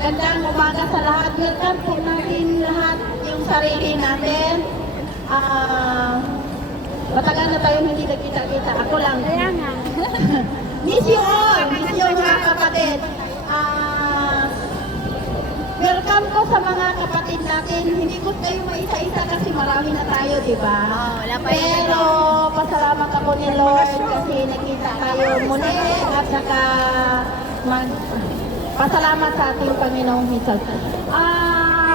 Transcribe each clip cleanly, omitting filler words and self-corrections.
Magandang umaga sa lahat. Welcome po natin lahat yung sarili natin. Matagal na tayo hindi nagkita-kita. Ako lang. Kaya nga. Miss you all! Miss you mga kapatid. Welcome ko sa mga kapatid natin. Hindi ko kayo maisa-isa kasi marami na tayo, di ba? Pero pasalamat ako ni Lord kasi nakita tayo muli at saka pasalamat sa ating Panginoong Jesus.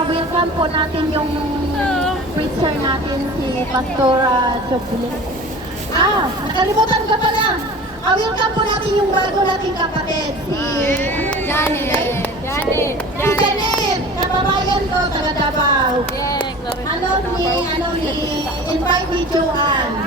Welcome po natin yung preacher natin, si Pastor Jocelyn. Nakalimutan ka pala. Welcome po natin yung bago nating kapatid, si Janet. Si Janet, kababayan ko, taga Davao. Invite ni Joanne.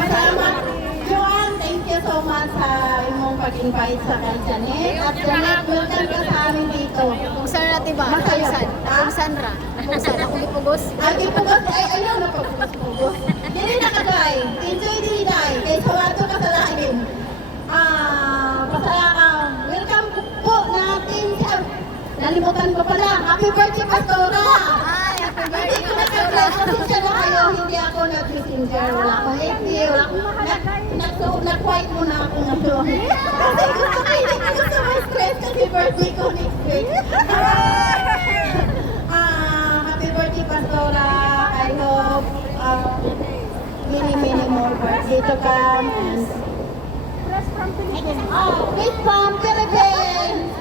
Pasalamat. Joanne, thank you so much sa imong pag-invite sa kay Janet. At Janet, welcome ka sa amin dito. Kung saan natin ba? Masaya. Kung Sandra. Kung saan ako ipugos. Ay, pugos. Ayaw na pagpugos. Dili na ka, Day. Enjoy dili, Day. Kaya sawato ka sa lalim. Welcome po natin sa... Nalimutan ko pala. Happy birthday, Pastora! Ay, happy birthday, Hindi ko Pastora. nag-pasensya na kayo. Hindi ako nag-messenger. Wala akong FB. Wala akong... Nag-white muna ako nga to. Kasi gusto mo stress kasi birthday ko next week. Happy birthday, Pastora. I hope many more birthday to come. And Miss from Philippines.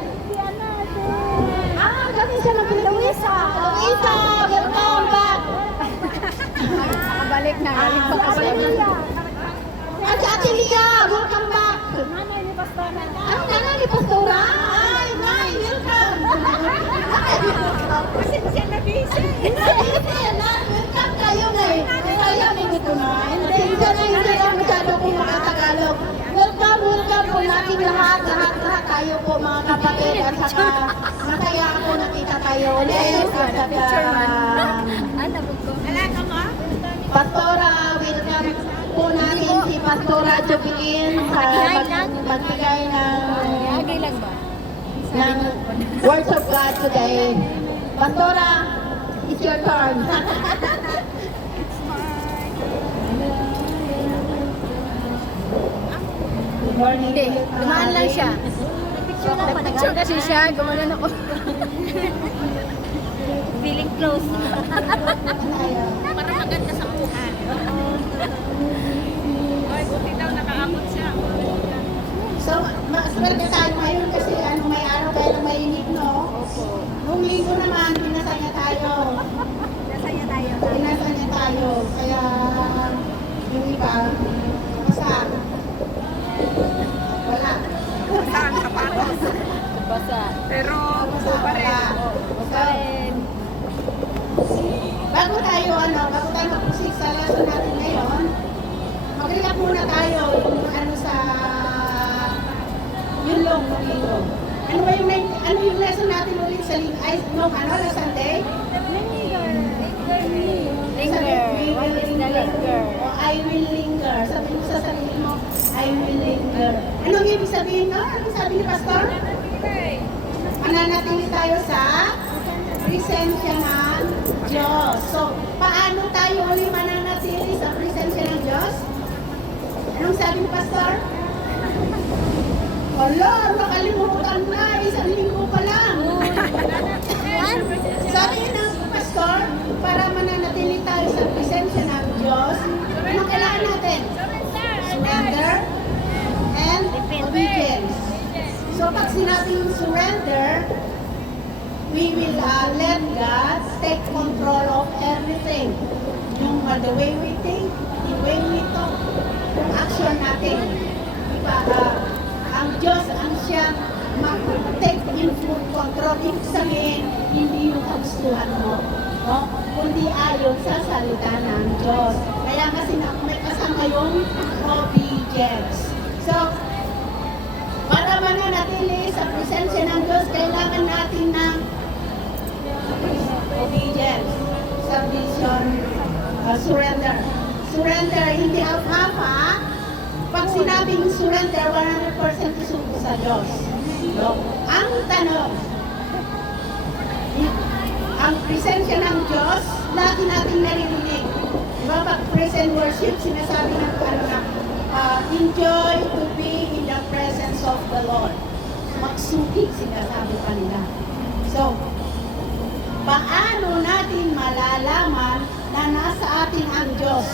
Kasi siya ng Luisa. Luisa, welcome back. Balik na. Balik na. At si Ate Lia, welcome back. Ang nanay ni Pastora. Ay, Nay, welcome. Siya na busy. Welcome kayo, Nay. Kaya nito na. Siya na hindi lang masyado kung makatagalog. Welcome po natin lahat tayo po mga kapatid at saka masaya ako nakita tayo ulit at saka Pastora, welcome po natin si Pastora Jocelyn sa magbigay ng words of God today. Pastora, it's your turn. Hindi, dumaan lang siya. Nag-picture kasi siya, gumanon ako. Feeling close. Para maganda sa buhay. Ay, buti daw nakaabot siya. So, maswerte tayo ngayon kasi may araw tayo na mainit, no? Opo. Nung linggo naman, pinasanya tayo. Pinasanya tayo. Kaya, yung iba, basta, wala. Basa ang sapatos. Basa. Pero, Basta, wala. So, bago tayo mag-proceed sa lesson natin ngayon, mag-recap muna tayo yung sa yun long linggo. Ano yung lesson natin ulit sa na Sunday? Linger. What is the linger? I will linger. Sabi mo sa sarili mo, I will linger. Anong ibig sabihin no? Anong sabi ni Pastor? Mananatili tayo sa presensya ng Diyos. So, paano tayo ulit mananatili sa presensya ng Diyos? Anong sabi ni Pastor? Wala, nakalimutan na. Isang linggo pa lang. Sabi ng Pastor, para mananatili tayo sa presensya ng Diyos, ano kailangan natin? Surrender and obedience. So, pag sinabing surrender, we will let God take control of everything. Yung the way we think, the way we talk, yung action natin. Diba? Ang Diyos ang siyang mag-take in full control. Ibig sabihin, hindi yung kagustuhan mo. No? Kundi ayon sa salita ng Diyos. Kaya kasi may kasama yung obedience. So, para mananatili sa presensya ng Diyos, kailangan natin ng obedience, submission, surrender. Surrender, hindi half-half ha. Pag sinabing surrender, 100% isuko sa Diyos. No? Ang tanong, ang presensya ng Diyos, lagi nating naririnig. Diba, pag praise and worship, sinasabi ng ano na, enjoy to be in the presence of the Lord. Magsuki, sinasabi pa nila. So, paano natin malalaman na nasa atin ang Diyos?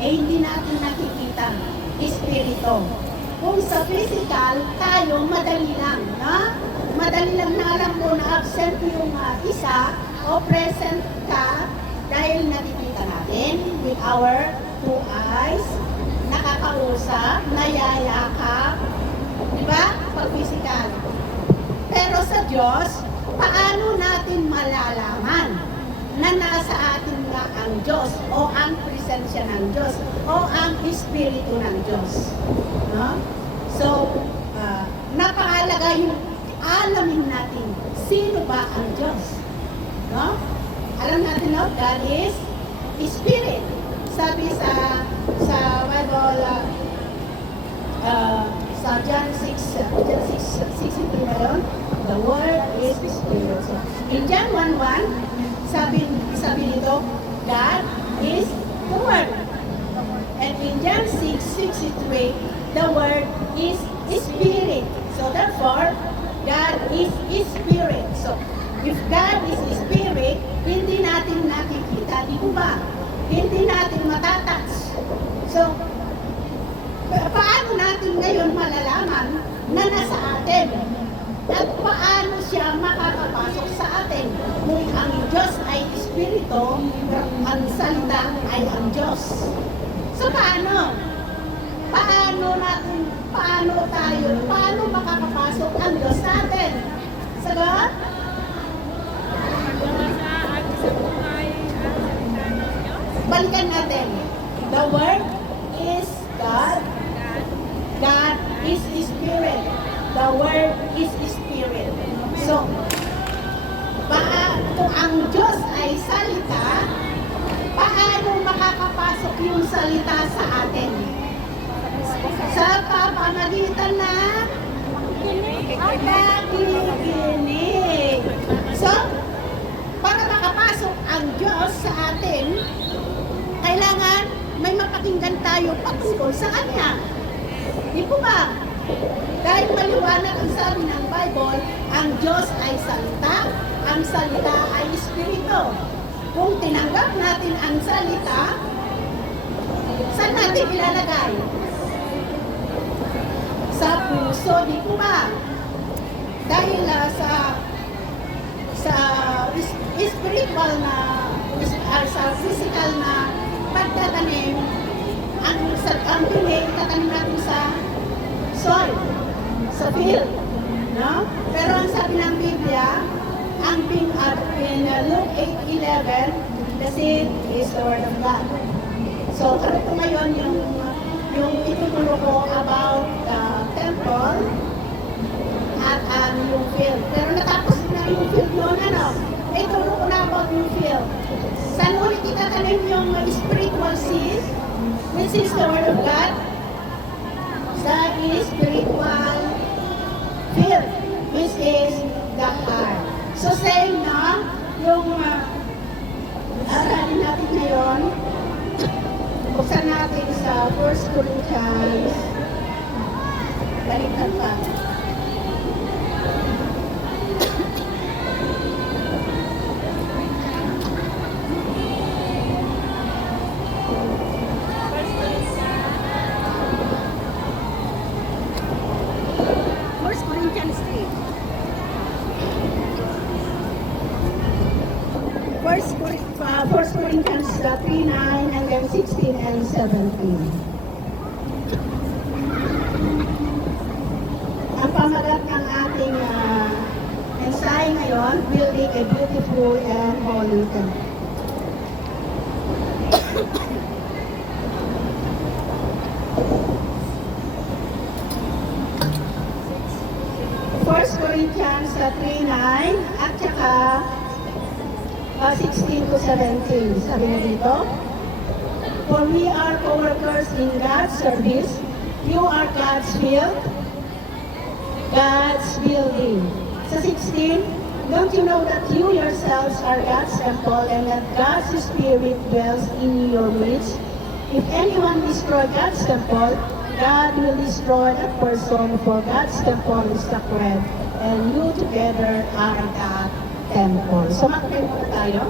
Eh, hindi natin nakikita. Espiritu. Kung sa physical, tayo madali lang. Na? Madali lang na alam mo na absent yung isa o present ka dahil nakikita natin with our two eyes, nakakausap, nayayakap, di ba? Pag physical. Pero sa Diyos, paano natin malalaman na nasa atin nga ang Diyos o ang presensya ng Diyos o ang Espiritu ng Diyos? No? So, napakalaga yung alamin natin sino ba ang Diyos. No? Alam natin, no? God is Spirit. Sabi sa Bible, sa John 6:63 na yun, the Word is Spirit. So, in John 1:1, sabi nito, God is the Word. And in John 6:63, the Word is Spirit. So therefore, God is Spirit. So, if God is Spirit, hindi natin nakikita, di ba ba? Hindi natin matatouch. So, paano natin ngayon malalaman na nasa atin? At paano siya makakapasok sa atin? Kung ang Diyos ay Espiritu, ang salita ay ang Diyos. So, paano? Paano makakapasok ang Diyos sa atin? Sagot? Balikan natin. The Word is God. God is Spirit. The Word is Spirit. So, kung ang Diyos ay salita, paano makakapasok yung salita sa atin? Sa pamamagitan na nakikinig. So, para makapasok ang Diyos sa atin, kailangan may mapakinggan tayo patungkol sa Kanya. Di po ba? Dahil maliwanag ang sabi ng Bible, ang Diyos ay salita, ang salita ay Espiritu. Kung tinanggap natin ang salita, saan natin ilalagay? Sa puso, di po ba? Dahil sa spiritual na, sa physical na pagtatanim, ang pinig, tatanim natin sa soil, sa field. No? Pero ang sabi ng Biblia, in Luke 8:11, the seed is the Word of God. So, karito ngayon yung ituturo ko about the temple at yung field. Pero natapos na yung field noon, ituro ko na about yung field. Saan ulit itatanim yung spiritual seed, which is the Word of God? Sa spiritual field, which is the heart. So, same na, yung aralin natin ngayon, buksan natin sa 1 Corinthians, balikan pa. First Corinthians 3:9 and then 16 and 17. Ang pamagat ng ating mensahe ngayon, building a beautiful and holy temple. First Corinthians 3:9 at saka 16 to 17. Sabi na dito, for we are co-workers in God's service. You are God's field. God's building. Sa 16, don't you know that you yourselves are God's temple and that God's Spirit dwells in your midst? If anyone destroy God's temple, God will destroy that person, for God's temple is sacred, and you together are that temple. So makapin po tayo.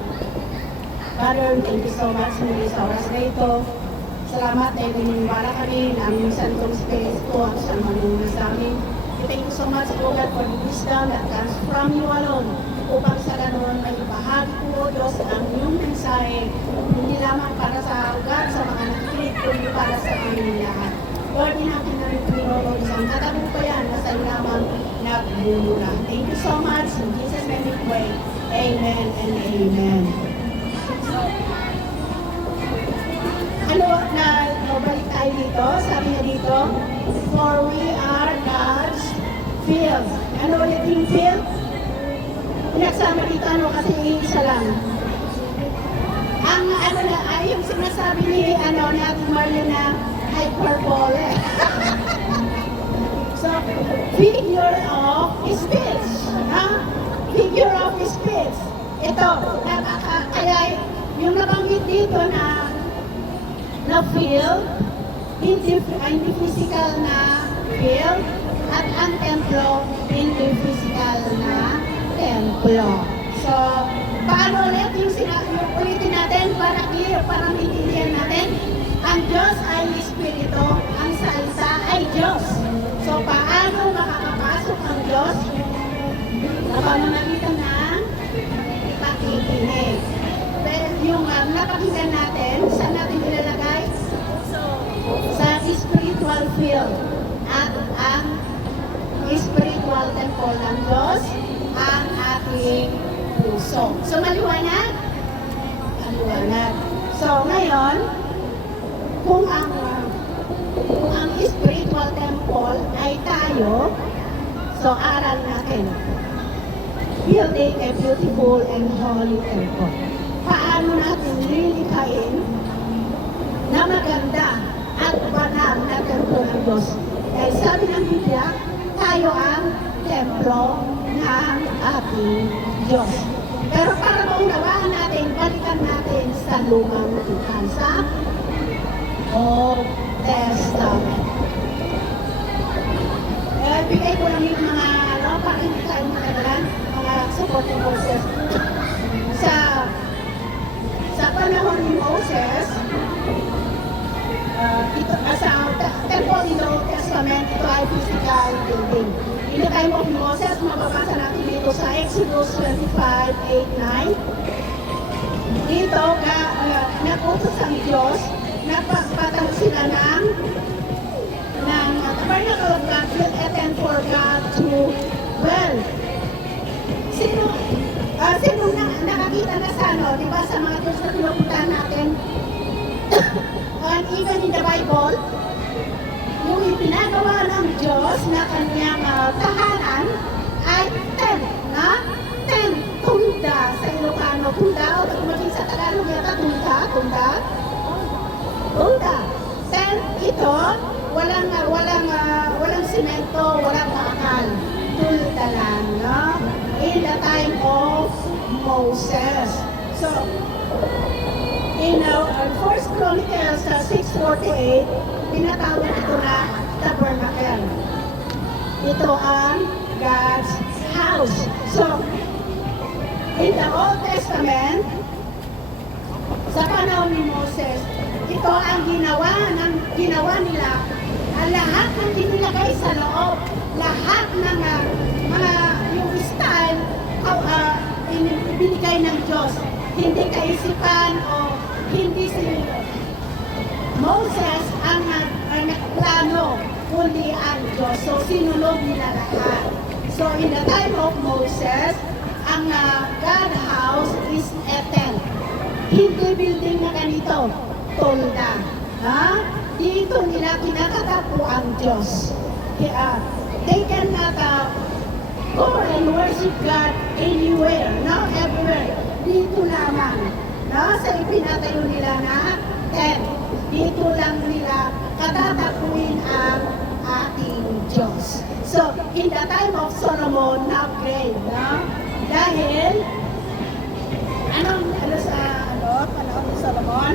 Father, thank you so much muli sa oras na ito. Salamat dahil naniniwala kami na ang Santong Espiritu ang siyang manunod sa amin. Thank you so much, O God, for the wisdom that comes from you alone. Upang sa ganun, may ibahagi po, O Diyos, ang iyong mensahe, hindi lamang para sa ugat, sa mga nakikinig, kundi para sa aming lahat. Lord, din natin na pinoro isang katagumpayan na sa iyo lamang nagbumula. Thank you so much. In Jesus' name we pray. Amen and amen. Ano na balik tayo dito? Sabi niya dito, for we are God's field. Ano ulit yung field? Pinagsama dito ano kasi isa lang. Ang ano na ay yung sinasabi ni ano ni Ate Marlene na hyperbole. So, figure of speech. Figure of speech. Ito, kaya yung nabanggit dito na field, hindi physical na field, at ang templo, hindi physical na templo. So, paano ulit yung ulitin natin para clear, para maintindihan natin? Ang Diyos ay Espiritu, ang salita ay Diyos. So, paano makakapasok ang Diyos? Sa pamamagitan ng pakikinig. Yung napakinggan natin, saan natin ilalagay? Sa spiritual field. At ang spiritual temple ng Diyos, ang ating puso. So, maliwanag? Maliwanag. So, ngayon, kung ang spiritual temple ay tayo, so aral natin. Building a beautiful and holy temple. Paano natin lilikhain na maganda at banal na templo ng Diyos? Dahil sabi ng Biblia, tayo ang templo ng ating Diyos. Pero para maunawaan natin, balikan natin sa lumang tipan, sa Old Testament. Bigay ko lang yung mga para hindi tayo makadalan, mga supporting verses. Sa panahon ni Moses, sa temple in the Old Testament, ito ay physical building. In the time of Moses, mababasa natin dito sa Exodus 25:8-9. Dito, nakutos ang Diyos na pagpataw sila ng tabernacle of God, built a tent for God to dwell. Sino nakakita na sa di ba, sa mga Diyos na pinupuntahan natin? And even in the Bible, yung ipinagawa ng Diyos na kanyang tahanan ay tent, tent, tunda sa Ilocano, tunda, o maging sa Tagalog yata, tunda. Tent ito, walang simento, walang bakal, tunda lang, in the time of Moses. So, in 1 Chronicles 6:48, pinatawag ito na tabernacle. Ito ang God's house. So, in the Old Testament, sa panahon ni Moses, ito ang ginawa nila. Ang lahat ng dinilagay sa loob, lahat ng mga yung style, ibinigay ng Diyos. Hindi kaisipan o hindi si Moses ang nagplano, kundi ang Diyos. So, sinulog nila lahat. So, in the time of Moses, ang God house is a tent. Hindi building na ganito, tolda. Dito nila kinakatapo ang Diyos. They cannot go and worship God anywhere, everywhere. Dito lamang, sa ipinatayo nila na tent. Dito lang nila katatapuin ang ating Diyos. So, in the time of Solomon, na-upgrade, no? Dahil, panahon ni Solomon?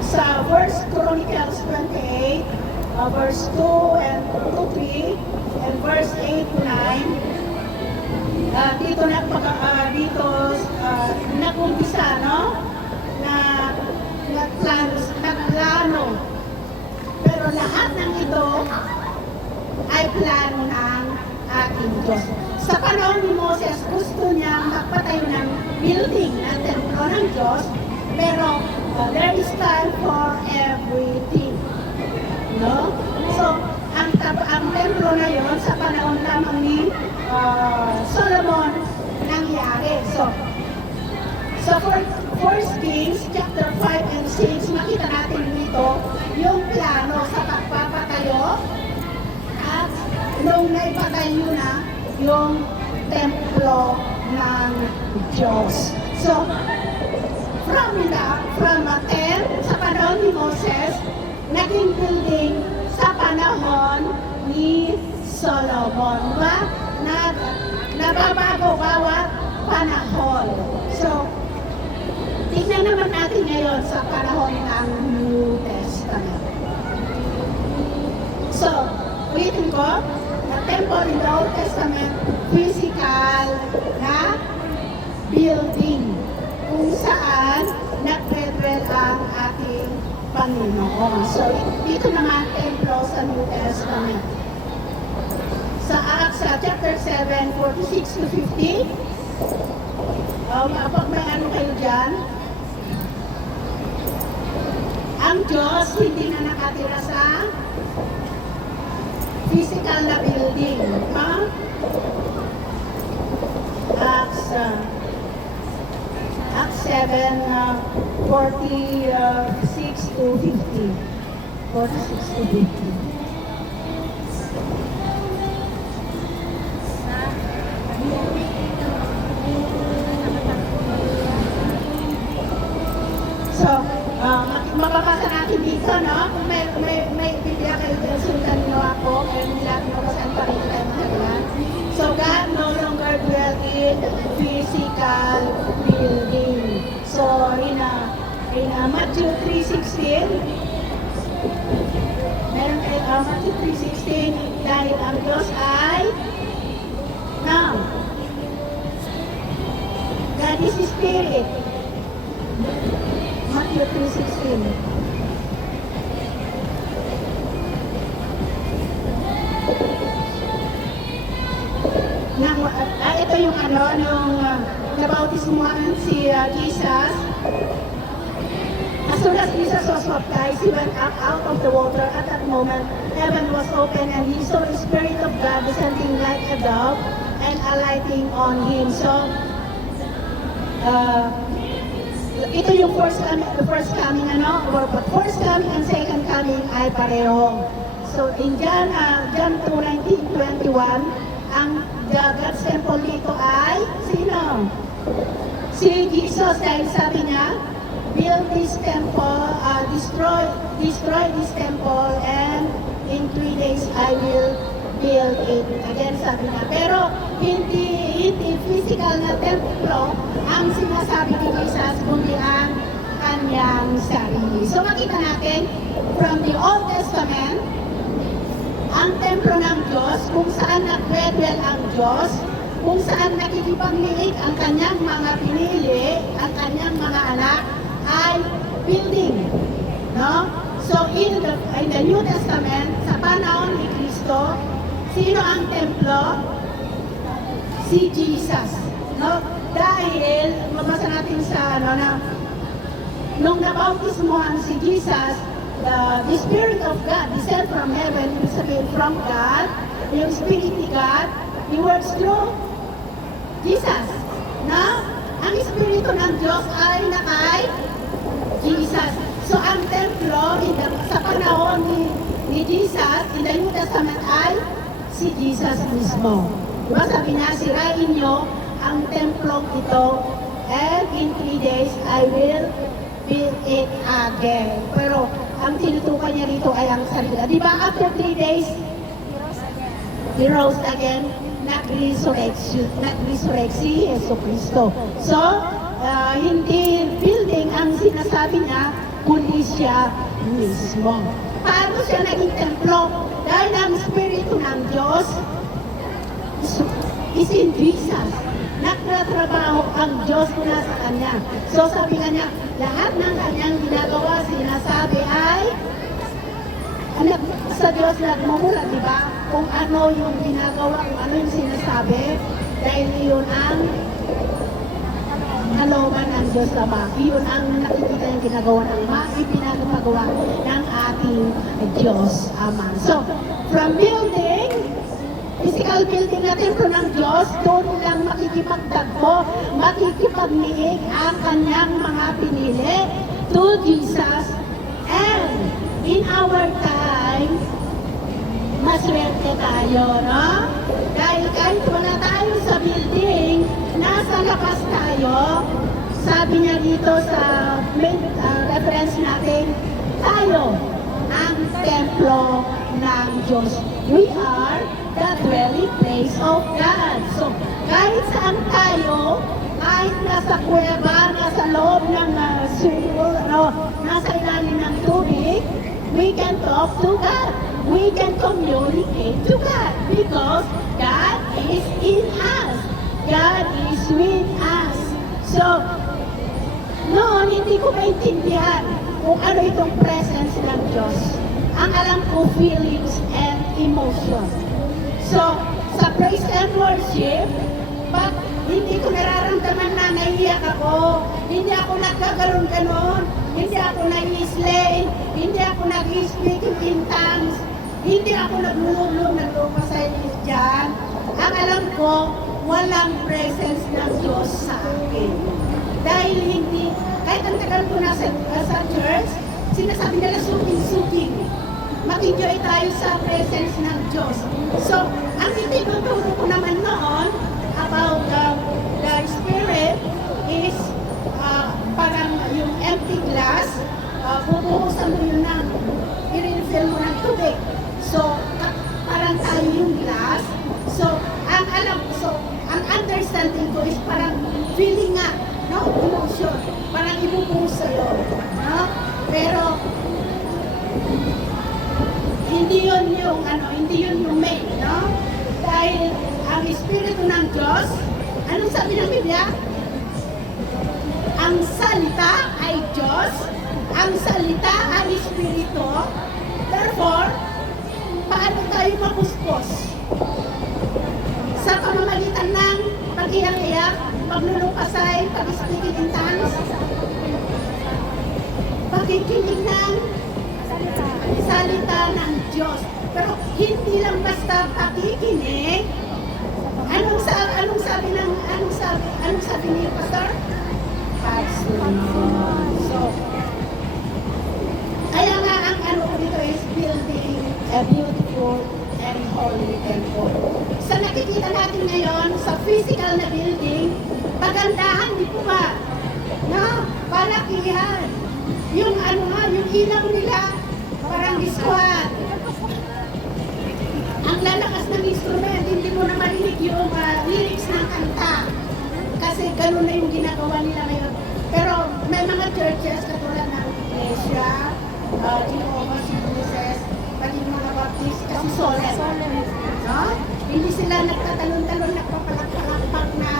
Sa 1 Chronicles 28, verse 2 and 2-3, and verse 8 to 9, dito nag-umpisa, no? Nagplano. Pero lahat ng ito ay plano ng ating Diyos. Sa panahon ni Moses, gusto niya magpatayo ng building ng templo ng Diyos, pero there is time for everything. No? So, ang templo na yon sa panahon lamang ni Solomon nangyari. So for 1 Kings chapter 5 and 6, makita natin dito yung plano sa pagpapatayo at nung naipatayo na yung templo ng Diyos. So, from 10 sa panahon ni Moses, naging building sa panahon ni Solomon. Diba? Nababago bawat panahon. So, tingnan naman natin ngayon sa panahon ng New Testament. So, ulitin ko, the temple in the Old Testament, physical na building kung saan nagre-dwell ang ating Panginoon. So, dito naman templo sa New Testament. Sa Acts chapter 7, 46 to 50, pag may ano kayo dyan, ang Diyos hindi na nakatira sa physical na building. Acts 7, 46 to 50. 46 to 50. So, mababasa natin dito, no? Kung may Biblia kayo dito, sundan nyo ako, kaya nila mabasahan pa rin tayo mga ilan. So, God no longer dwell in physical building. So, in Matthew 3:16, meron kayo, Matthew 3:16, dahil ang Diyos ay, now, God is Spirit. Matthew 3:16. Ito yung nabautismuhan si Jesus. As soon as Jesus was baptized, he went up out of the water. At that moment, heaven was open and he saw the Spirit of God descending like a dove and alighting on him. So, ito yung first coming, first coming and second coming ay pareho. So, in John 2:19-21, ang God's temple dito ay sino? Si Jesus, dahil sabi niya, build this temple, destroy this temple, and in 3 days I will build it. Again, sabi niya. Pero hindi physical na templo ang sinasabi ni Jesus, kundi ang kanyang sarili. So makita natin, from the Old Testament, ang templo ng Diyos, kung saan nagdwell ang Diyos, kung saan nakikipagliig ang kanyang mga pinili, ang kanyang mga anak, ay building. No? So in the New Testament, sa panahon ni Kristo, sino ang templo? Si Jesus. No? Dahil, mabasa natin sa nung nabautismuhan si Jesus, the Spirit of God descend from heaven, ibig sabihin from God, yung Spirit ni God, He works through Jesus. Na ang Espiritu ng Diyos ay nakay Jesus. So ang templo sa panahon ni Jesus, in the New Testament ay si Jesus mismo. Diba sabi niya, sirain nyo ang templong ito, and in 3 days I will build it again. Pero ang tinutukan niya rito ay ang sarili. Di ba after 3 days, He rose again, nag-resurrect si Yeso Cristo. So, hindi building ang sinasabi niya, kundi siya mismo. Paano siya naging templo? Dahil ang Espiritu ng Diyos is in Jesus. Nagtatrabaho ang Diyos na sa Kanya. So sabi niya, lahat ng Kanyang ginagawa, sinasabi ay anak sa Diyos nagmumura, di ba? Kung ano yung ginagawa, kung ano yung sinasabi, dahil yun ang kalooban ng Diyos Ama. Yun ang nakikita yung ginagawa ng Ama, ipinagpagawa ng ating Diyos Ama. So, from building, physical building na templo ng Diyos, doon lang makikipagtagpo, makikipagniig ang kanyang mga pinili to Jesus. And in our time, maswerte tayo, no? Dahil kahit wala tayo sa building, nasa labas tayo. Sabi niya dito sa main reference natin, tayo ang templo ng Diyos. We are the dwelling place of God. So, kahit saan tayo, kahit nasa kuweba, nasa loob ng nasa ilalim ng tubig, we can talk to God. We can communicate to God because God is in us. God is with us. So, noon hindi ko maintindihan kung ano itong presence ng Diyos. Ang alam ko, feelings and emotion. So, sa praise and worship, pag hindi ko nararamdaman na naiiyak ako, hindi ako nagkaganon-ganon, hindi ako nag-slay, hindi ako nag-speak in tongues, hindi ako naglulog, nagpapasayos dyan. Ang alam ko, walang presence ng Diyos sa akin. Dahil hindi, kahit ang tagal ko nasa sa church, sinasabi nila suking-suking. Mag-enjoy tayo sa presence ng Diyos. So, ang itinuturo ko naman noon about the Spirit is parang yung empty glass, bubuhusan mo yun ng, i-refill mo ng tubig. So, parang tayo yung glass. So, ang understanding ko is parang feeling nga, no? Emotion. Parang ibubuhos sa'yo. No? Pero, hindi yun yung main, no? Dahil ang Espiritu ng Diyos, anong sabi ng Biblia? Ang salita ay Diyos, ang salita ay Espiritu. Therefore, paano tayo mapuspos? Sa pamamagitan ng pag-iyak-iyak, paglulupasay, pag-speaking in tongues, pagkikinig ng salita ng Diyos. Pero hindi lang basta pakikinig. Anong sabi ni Pastor? So, kaya nga ang ano ko dito is building a beautiful and holy temple. Sa nakikita natin ngayon, sa physical na building, pagandahan, di po ba? No? Palakihan. Yung yung ilaw nila, parang squad. Ang lalakas ng instrument, hindi mo na marinig yung lyrics ng kanta. Kasi ganun na yung ginagawa nila ngayon. Pero may mga churches katulad ng Iglesia, Jehovah's Witnesses, pati yung mga Baptist, kasi solemn. No? Hindi sila nagtatalon-talon, nagpapalakpak na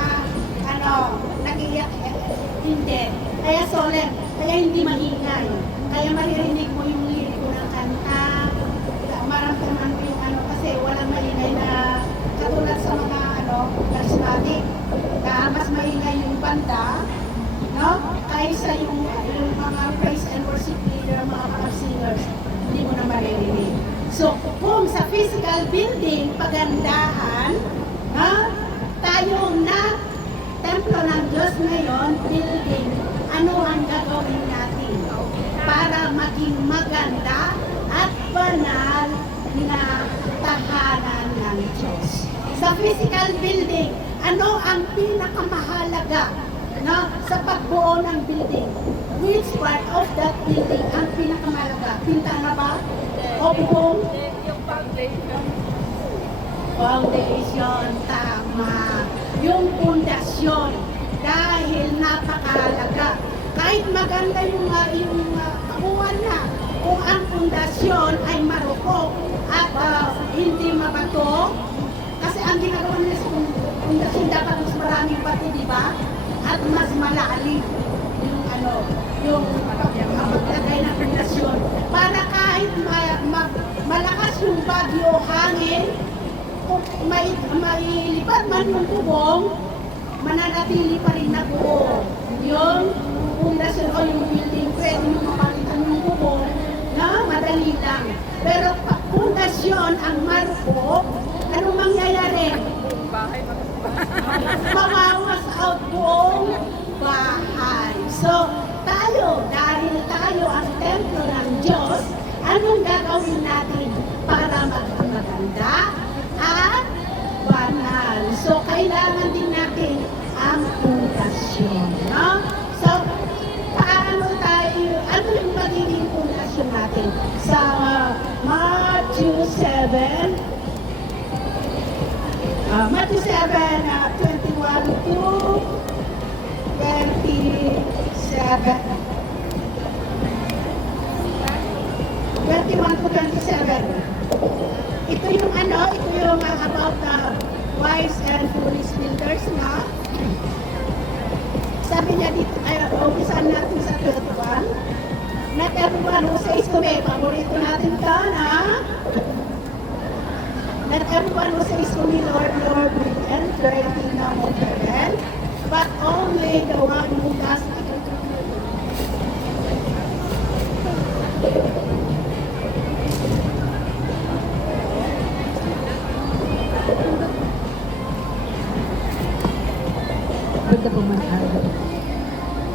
nag-iyak. Hindi. Kaya solemn. Kaya hindi maingay. Kaya maririnig mo yung liriko ng kanta. Maramdaman mo yung kasi walang maingay na katulad sa mga charismatic. Na mas maingay yung banda, no? Kaysa yung mga praise and worship leader, mga singers, hindi mo na maririnig. So, kung sa physical building, pagandahan, tayong na templo ng Diyos ngayon, building, ano ang gagawin natin para maging maganda at banal na tahanan ng Diyos. Sa physical building, ano ang pinakamahalaga na sa pagbuo ng building. Which part of that building ang pinakamalaga? Pintana ba? O bubong? Yung foundation. Foundation, tama. Yung pundasyon, dahil napakahalaga. Kahit maganda yung kabuuan na, kung ang pundasyon ay marupok at hindi mabato, kasi ang ginagawa nila sa pundasyon dapat mas maraming pati, di ba? At mas malalim yung paglagay ng pundasyon. Para kahit malakas yung bagyo hangin, kung mailipad man yung bubong, mananatili pa rin na buo. Yung pundasyon o yung building, pwede mo mapalitan yung bubong na madali lang. Pero pag pundasyon ang marupok, anong mangyayari? Mawawas out buong bahay. So, tayo, dahil tayo ang templo ng Diyos, anong gagawin natin para maganda at banal? So, kailangan din natin ang pundasyon, no? So, paano tayo, ano yung magiging pundasyon natin? Sa Matthew 7, 21 to 27. 21 to 27. Ito yung about the wise and foolish builders na. Sabi niya dito, umpisan natin sa 21. Not everyone who says to me, paborito natin ka na. Not everyone who says to me, Lord, Lord, will enter the kingdom of heaven, but only the one who does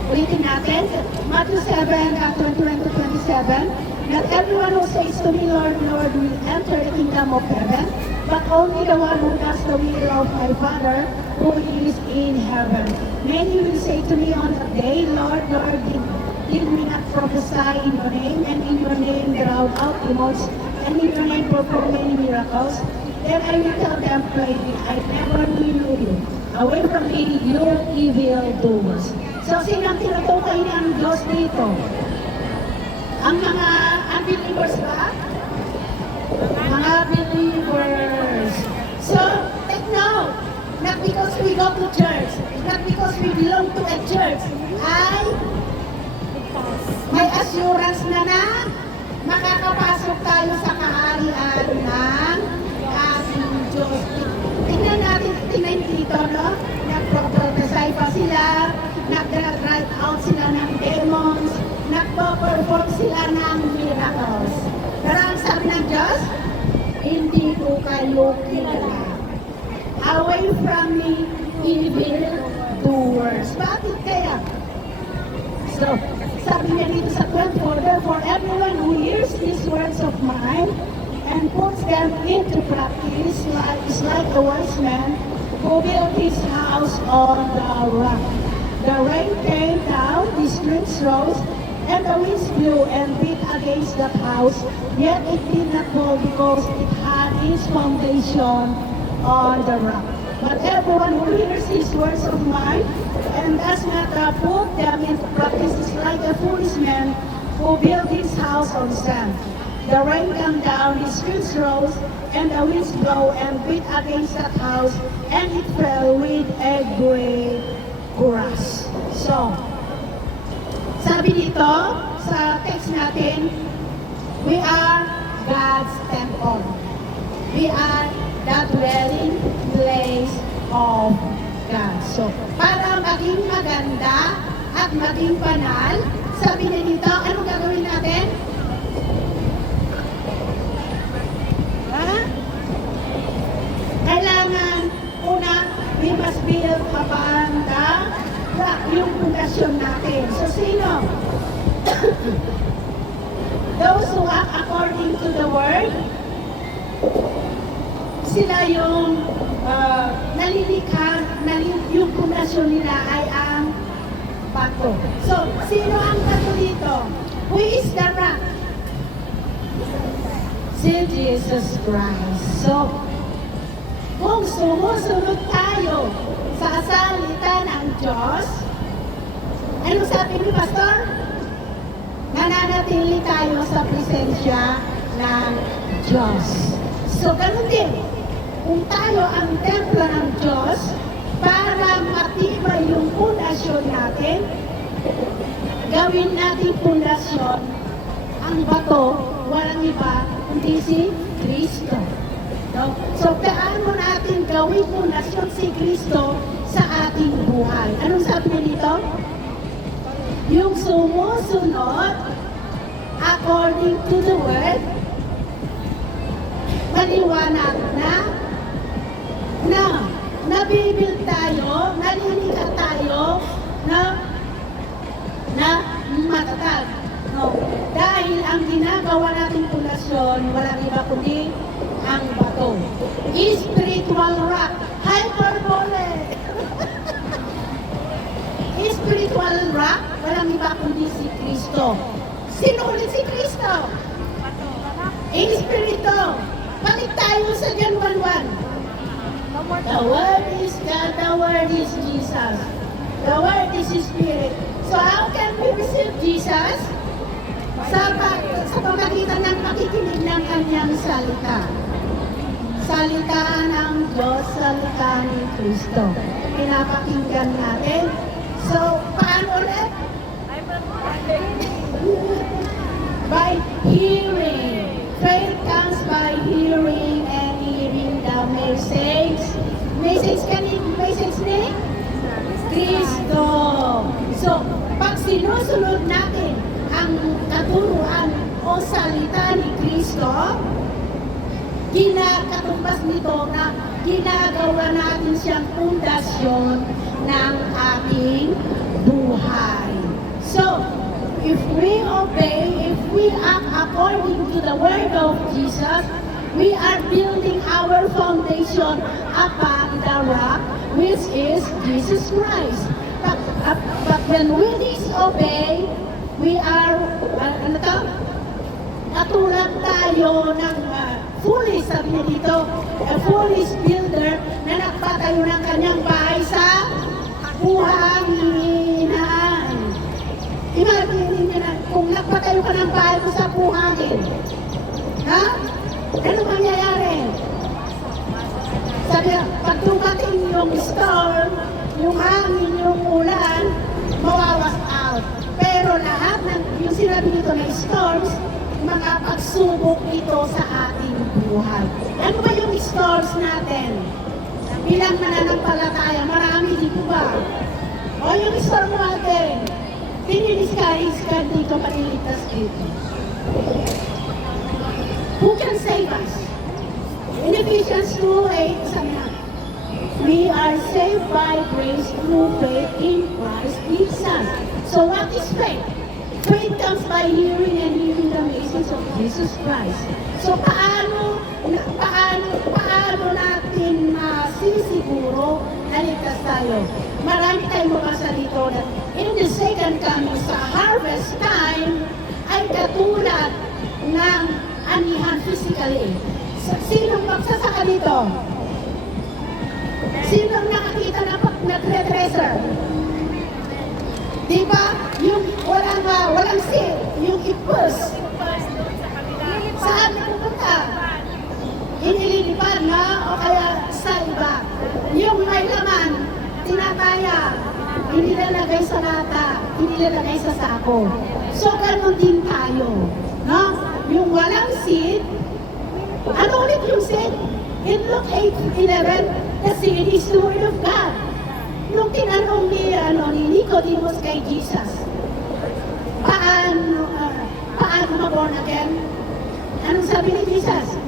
Ulitin natin, Matthew 7, 21 to 27. Not everyone who says to me, Lord, Lord, will enter the kingdom of heaven, but only the one who does the will of my Father who is in heaven. Many will say to me on that day, Lord, Lord, did we not prophesy in your name, and in your name drive out demons, and in your name perform many miracles? Then I will tell them plainly, I never knew you. Away from me, you evil doers. So, sinang tinutukoy ng Diyos dito? Ang mga unbelievers ba? Mga believers. So, take note, not because we go to church, not because we belong to a church, ay may assurance na makakapasok tayo sa kaharian ng ating Diyos. Tingnan natin, dito, no? Nagpo-prophesy pa sila, nag-drive out sila ng demons, nagpo-perform sila ng miracles. Pero ang sabi ng Diyos, hindi ko kayo kilala. Away from me, evil doers. Bakit kaya? So, sabi niya dito sa 24, therefore everyone who hears these words of mine and puts them into practice is like a wise man who built his house on the rock. The rain came down, the streets rose, and the winds blew and beat against that house, yet it did not fall because it had its foundation on the rock. But everyone who hears these words of mine and does not put them into practice is like a foolish man who built his house on sand. The rain came down, the streets rose, and the winds blow and beat against that house, and it fell with a great crash. So, sabi dito sa text natin, we are God's temple. We are the dwelling place of God. So, para maging maganda at maging banal, sabi niya dito, anong gagawin natin? Kailangan, una, we must build upon yung pundasyon natin. So, sino? Those who act according to the word, sila yung nalilikha, yung pundasyon nila ay ang bato. So, sino ang bato dito? Who is the rock? Si Jesus Christ. So, kung sumusunod tayo sa salita ng Diyos, ano sabi ni Pastor? Nananatili tayo sa presensya ng Diyos. So, ganun din. Kung tayo ang templo ng Diyos, para matibay yung pundasyon natin, gawin natin pundasyon, ang bato, walang iba, kundi si Kristo. No? So, paano natin gawin pundasyon si Kristo sa ating buhay? Anong sabi niya dito? Yung sumusunod according to the word, maliwanag na nabibuild tayo, nalilikat tayo na matatag. No? Dahil ang ginagawa nating pundasyon, walang iba kundi ang bato. Spiritual rock, hyperbole. Spiritual rock, walang iba kundi si Kristo. Sino ulit si Kristo? Espiritu. Balik tayo sa John 1:1. The Word is God, the Word is Jesus. The Word is Spirit. So how can we receive Jesus? Sa pamagitan ng pakikinig ng Kanyang salita. Salita ng Diyos, salita ni Kristo. Pinapakinggan natin. So, paano ulit? By hearing. Faith comes by hearing and hearing the message. Message ni Kristo. So, pag sinusunod natin ang katuruan o salita ni Kristo, kinakatumbas nito na ginagawa natin siyang pundasyon ng ating buhay. So, if we obey, if we act according to the word of Jesus, we are building our foundation upon the rock, which is Jesus Christ. But when we disobey, we are, katulad tayo ng foolish, sabi niya dito, a foolish builder na nagpatayo ng kanyang bahay sa buhanginan. Imagine niyo na, kung nagpatayo ka ng bahay mo sa buhangin, ha? Ano mangyayari? Sabi niya, pag dumating yung storm, yung hangin, yung ulan, mawawas out. Pero lahat ng, yung sinabi nito na storms, mga pagsubok ito sa ating buhay. Ano ba yung storms natin? Bilang nananampalataya, marami, di po ba? O yung storm natin, tinilis-ka, di ko malilitas dito. Who can save us? In Ephesians 2:8, sabi na, we are saved by grace through faith in Christ Jesus. So what is faith? Faith comes by hearing and hearing the message of Jesus Christ. So paano natin masisiguro na ligtas tayo? Marami tayong mabasa dito na in the second coming sa harvest time ay katulad ng anihan physically. Sinong magsasaka dito? Sinong nakakita na nagre-treasure? Di ba? Yung walang seed, yung ipus. Saan pupunta? Inililipad na o kaya sa iba. Yung may laman, tinataya, inilalagay sa lata, inilalagay sa sako. So, ganun din tayo. No? Yung walang seed, ano ulit yung seed? In Luke 8:11, the seed is the word of God. Nung tinanong ni Nicodemus kay Jesus, paano ma-born again? Anong sabi ni Jesus?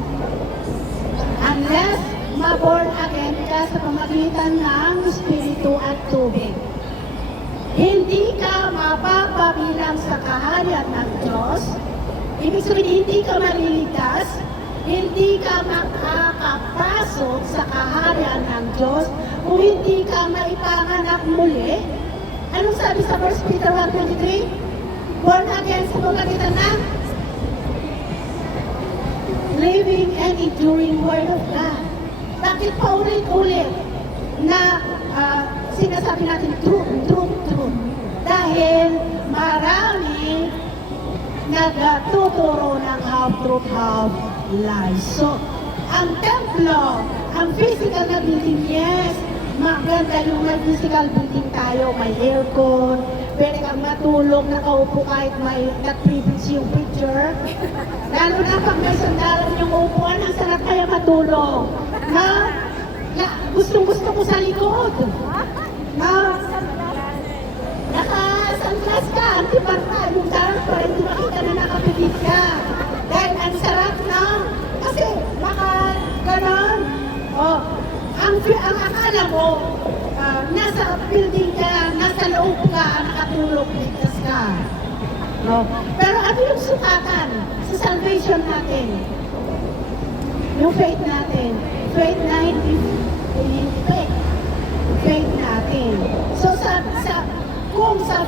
Unless ma-born again ka sa pamagitan ng Espiritu at tubig, hindi ka mapapabilang sa kaharian ng Diyos. Ibig sabihin, hindi ka maliligtas, hindi ka makakapasok sa kaharian ng Diyos kung hindi ka maipanganak muli Anong sabi sa 1 Peter 1:23? Born again sa pamagitan ng living and enduring Word of God. Bakit paulit-ulit na sinasabi natin truth? Dahil marami nagtuturo ng half-truth, half-lies. So, ang templo, ang physical na building, yes, maganda yung may physical building tayo, may aircon, pwede kang matulog, nakaupo kahit may nag-privilege yung picture. Lalo na pag may sandalan yung upuan, ang sarap kaya matulog. Gustong-gusto ko sa likod. Naka-sunglass ka, anti-barka, yung dark para hindi makita na nakapigit ka. Dahil ang sarap na, kasi ganon. Ang akala mo, nasa building ka, nasa loob ka, nakatulog, ligtas ka. No? Pero ano yung sukatan sa salvation natin? Yung faith natin. Faith na hindi faith. Faith natin. So kung sa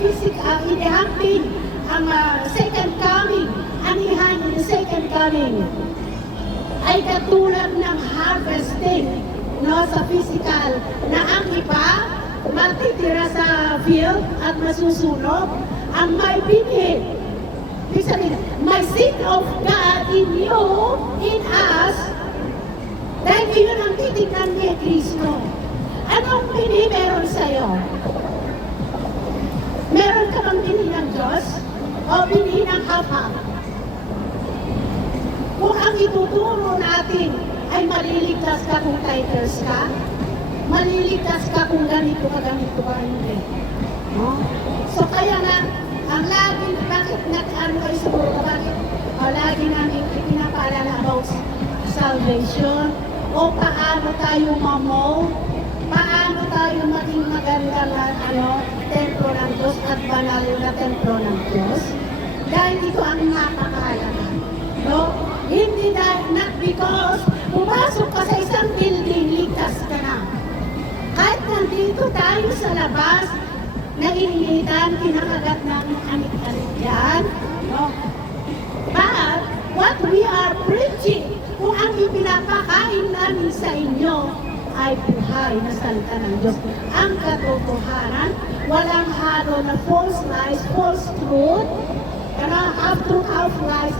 physical, inihangin ang second coming, anihan in the second coming, ay katulad ng harvesting, no, sa physical, na ang iba matitira sa field at masusunog, ang may binhi. Ibig sabihin, may seed of God in you, in us, dahil yun ang titignan ni Kristo. Anong binhi meron sa'yo? Meron ka bang binhi ng Diyos? O binhi ng half-half? Kung ang ituturo natin ay maliligtas ka kung titers ka, maliligtas ka kung ganito ka, hindi. No? So kaya nga, ang lagi, bakit nag-ano kayo siguro, bakit lagi namin pinapaalala about salvation, o paano tayo mamold, paano tayo maging maganda na templo ng Diyos at banal na templo ng Diyos, dahil ito ang napakahalaga. No? Hindi dahil, not because pumasok ka sa isang building, ligtas ka na. Kahit nandito tayo sa labas, naiinitan, kinakagat ng anit-anit yan. No? But, what we are preaching, kung ang ipinapakain namin sa inyo, ay buhay na salita ng Diyos. Ang katotohanan, walang halo na false lies, false truth, half truth, half lies,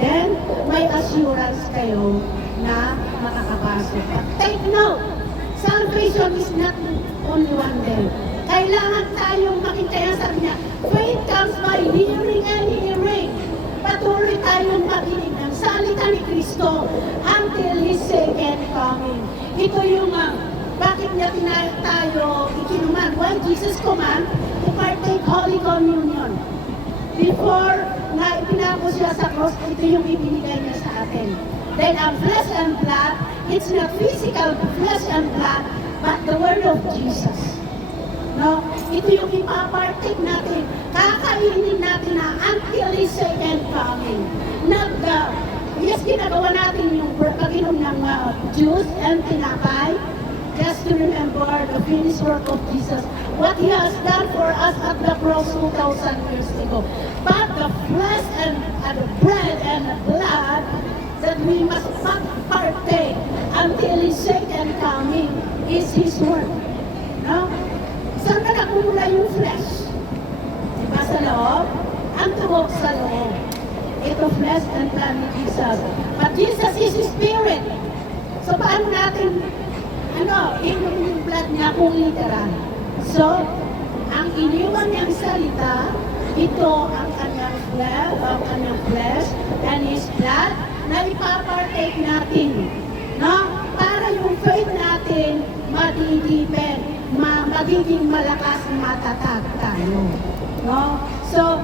then may assurance kayo na makakapasok. Take note, salvation is not only one day. Kailangan tayong makintaya, sabi niya, faith comes by hearing and hearing. Patuloy tayong makinig ng salita ni Kristo until His second coming. Ito yung bakit niya tayo ikinuman. Why Jesus command to partake Holy Communion? Before na ipinako siya sa cross, ito yung ibinigay niya sa atin. Then ang flesh and blood, it's not physical flesh and blood, but the word of Jesus. No? Ito yung ipapartake natin, kakainin natin na until His second coming. Yes, ginagawa natin yung pag-inom ng juice and tinapay, just to remember the finished work of Jesus, what He has done for us at the cross 2,000 years ago. But the flesh and the bread and the blood that we must partake until His second coming is His work. No? Saan na nakumula yung flesh? Diba sa loob? Ang tubog sa loob. Ito flesh and blood ni Jesus. But Jesus is Spirit. So paano natin inom yung blood niya kung literal? So, ang iniwan niyang salita, ito ang kanyang flesh and His blood na ipapartake natin. No? Para yung faith natin madidipen, magiging malakas, matatag tayo. No? So,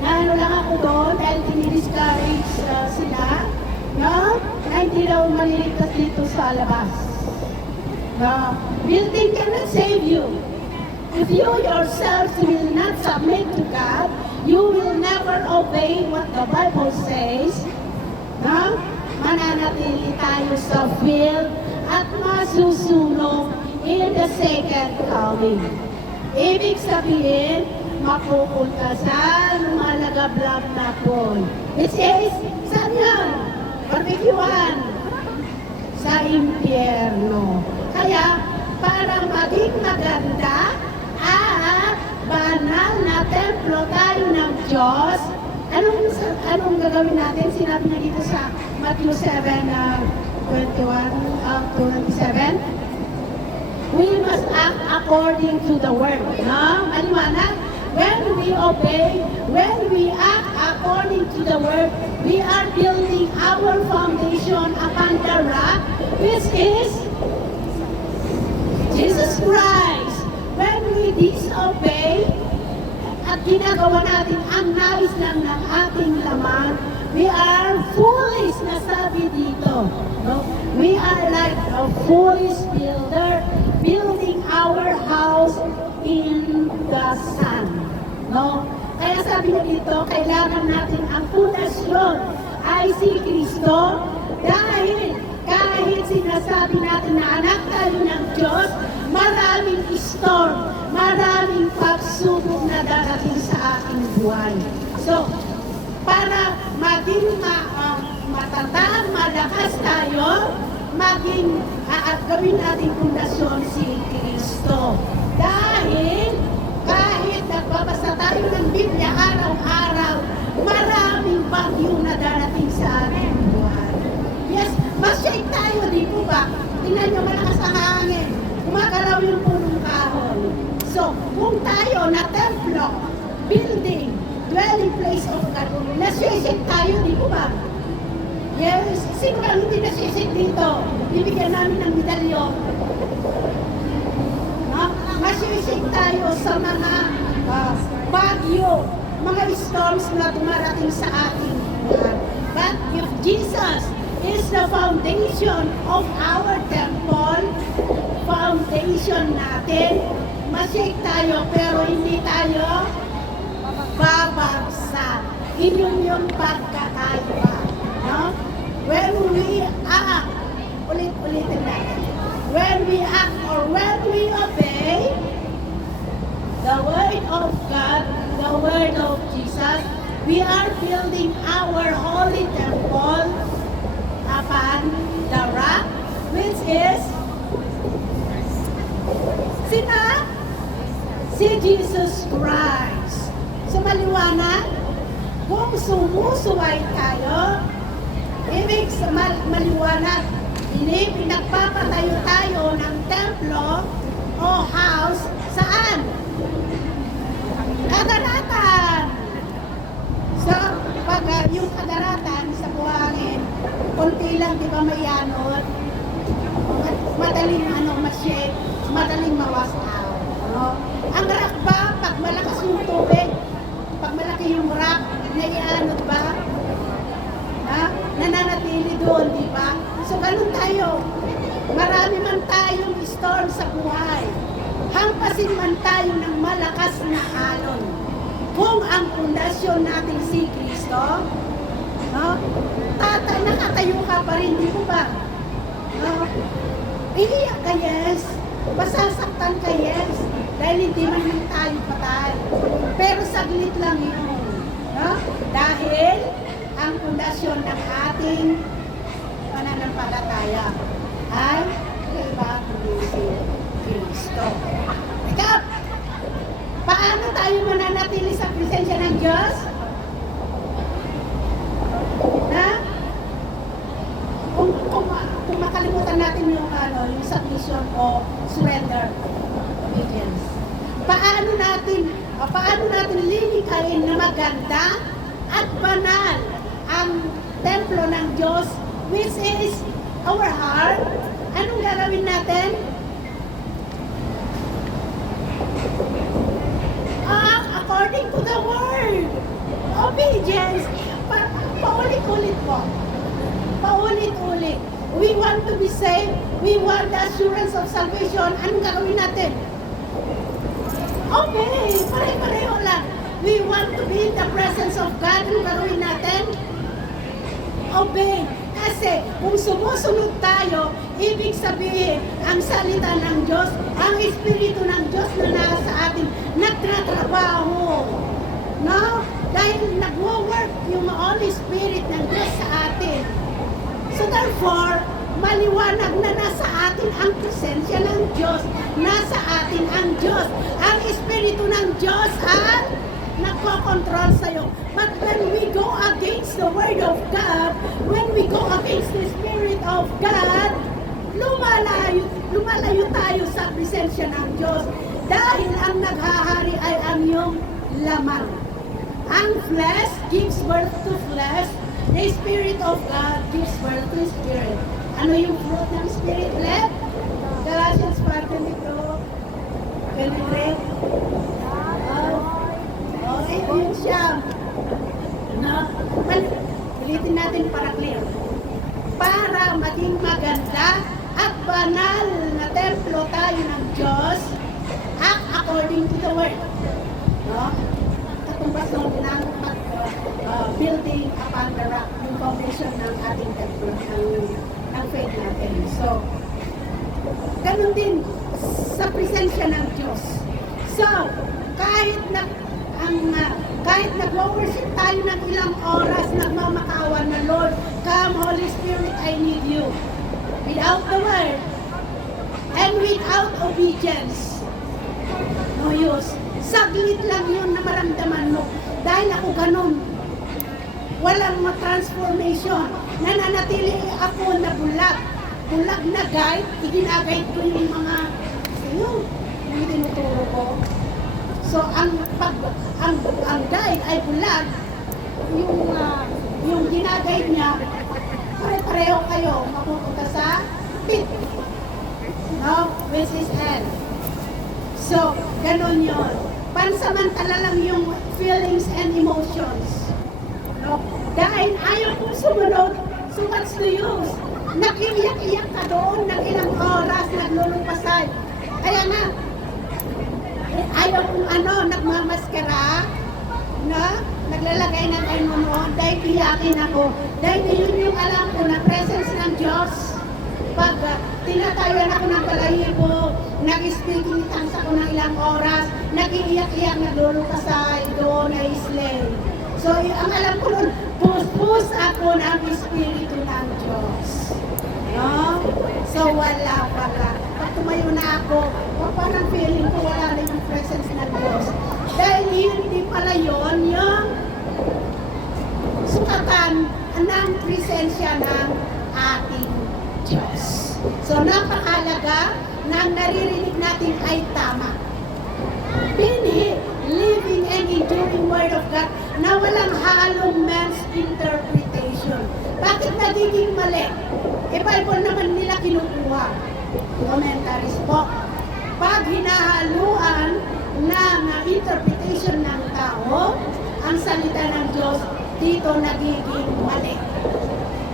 naano lang ako doon dahil dinidiscourage sila, no? Na hindi daw maliligtas dito sa labas. No? Building cannot save you. If you yourselves will not submit to God, you will never obey what the Bible says. No? Mananatili tayo sa field at masusunog in the second coming. Ibig sabihin, mapupunta sa lumalagablab na pool. Which is, saan yan? Barbecue-an. Sa impyerno. Kaya, para maging maganda at banal na templo tayo ng Diyos, anong gagawin natin? Sinabi na dito sa Matthew 7, 27. We must act according to the word. No? Maliwanag? When we obey, when we act according to the word, we are building our foundation upon the rock, which is Jesus Christ. When we disobey, at ginagawa natin ang nais lang ng ating laman, we are foolish na sabi dito. No? We are like a foolish builder building our house in the sun. No? Kaya sabi na dito, kailangan natin ang pundasyon ay si Kristo dahil kahit sinasabi natin na anak tayo ng Diyos, maraming storm, maraming pagsubok na darating sa ating buhay. So, para maging matatag, malakas tayo, maging gawin natin pundasyon si Kristo. Dahil kahit nagbabasa tayo ng Biblia araw-araw, maraming bagyo na darating sa ating buhay. Yes, mas-shake tayo, di po ba? Tingnan nyo, malakas ang hangin. Gumagalaw yung punong kahoy. So, kung tayo na templo, building, dwelling place of God, nasisig tayo, di po ba? Yes, sino lang hindi nasisig dito? Bibigyan namin ng medalyon. No? Nasisig tayo sa mga bagyo, mga storms na dumarating sa ating buhay. But if Jesus is the foundation of our temple, foundation natin, masik tayo pero hindi tayo babagsak. Iyon yung pagkakaiba. No? When we act, ulit-ulitin natin. When we act or when we obey the word of God, the word of Jesus, we are building our holy temple upon the rock, which is sina? Si Jesus Christ. So maliwanag, kung sumusuway tayo, ibig sa maliwanag, hindi pinagpapatayo tayo ng templo o house saan? Kadaratan. So, pag yung kadaratan sa buhangin, konti lang, di ba may yanod, madaling ma-shake, madaling ma-wash out. No? Ang rock ba, pag malakas yung tubig, pag malaki yung rock, naianod ba? Ha? Nananatili doon, di ba? So, ganun tayo. Marami man tayong storm sa buhay. Hampasin man tayo ng malakas na alon. Kung ang pundasyon natin si Kristo, no? Nakatayo ka pa rin, di ba ba? No? Iiyak ka, yes. Masasaktan ka, yes. Dahil hindi man lang tayo patay. Pero saglit lang yun. No? Dahil ang pundasyon ng ating pananampalataya ay iba kundi si Kristo. Ikaw, paano tayo mananatili sa presensya ng Diyos? Na? Kung makalimutan natin yung submission o surrender, obedience. Paano natin lilikayin na maganda at banal ang templo ng Diyos, which is our heart? Anong gagawin natin? According to the word. Obedience. Paulit-ulit po. Paulit-ulit. We want to be saved. We want the assurance of salvation. Anong gagawin natin? Okay. Pare-pareho lang. We want to be in the presence of God. Anong gagawin natin? Obey. Kasi kung sumusunod tayo, ibig sabihin, ang salita ng Diyos, ang Espiritu ng Diyos na nasa atin, nagtratrabaho. No? Dahil nagwo-work yung Holy Spirit ng Diyos sa atin. So therefore, maliwanag na nasa atin ang presensya ng Diyos. Nasa atin ang Diyos. Ang Espiritu ng Diyos ang nagko-control sa'yo. But when we go against the Word of God, when we go against the Spirit of God, lumalayo tayo sa presensya ng Diyos. Dahil ang naghahari ay ang iyong laman. Ang flesh gives birth to flesh. The Spirit of God gives birth to Spirit. Ano yung fruit ng Spirit led? Galatians 4:22. Can you read? Okay, yun siya. No? Ulitin natin para clear. Para maging maganda at banal na templo tayo ng Diyos, act according to the Word. No? Katumbas ng building upon the rock, yung foundation ng ating templo, ng faith natin. So, ganun din sa presensya ng Diyos. So, kahit nag-worship tayo ng ilang oras, nagmamakawan na, Lord, come Holy Spirit, I need you. Without the word and without obedience, no use. Saglit lang yun na maramdaman mo. Dahil ako ganun. Walang transformation. Nananatili ako na bulag. Bulag na guide. Iginagayad ko yung mga yung tinuturo ko. So, ang guide ay bulag. Yung ginagayad niya, pare-pareho kayo mapupunta sa pit. No? Which is hell. So, ganun yun. Pansamantala lang yung feelings and emotions. No? Dahil ayaw kong sumunod, so what's the use? Nakiiyak-iyak ka doon ng ilang oras, naglulupasay. Kaya nga, ayaw kong nagmamaskara, na naglalagay ng noon dahil iyakin ako. Dahil yun yung alam ko na presence ng Diyos. Pag tinatayan ako ng balahibo, nag-speaking tongues ako ng ilang oras, nag-iiyak-iyak, naglulupasay doon na slave. So, ang alam ko nun, puspus ako ng Espiritu ng Diyos. No? So, wala pala. Pag tumayo na ako, parang feeling ko wala na yung presence ng Diyos. Dahil hindi pala yun yung sukatan ng presensya ng ating Diyos. So, napakalaga na ang naririnig natin ay tama. Binhi, living and enduring Word of God na walang halong man's interpretation. Bakit nagiging mali? Bible naman nila kinukuha. Commentaries po. Pag hinahaluan ng interpretation ng tao, ang salita ng Diyos, dito nagiging mali.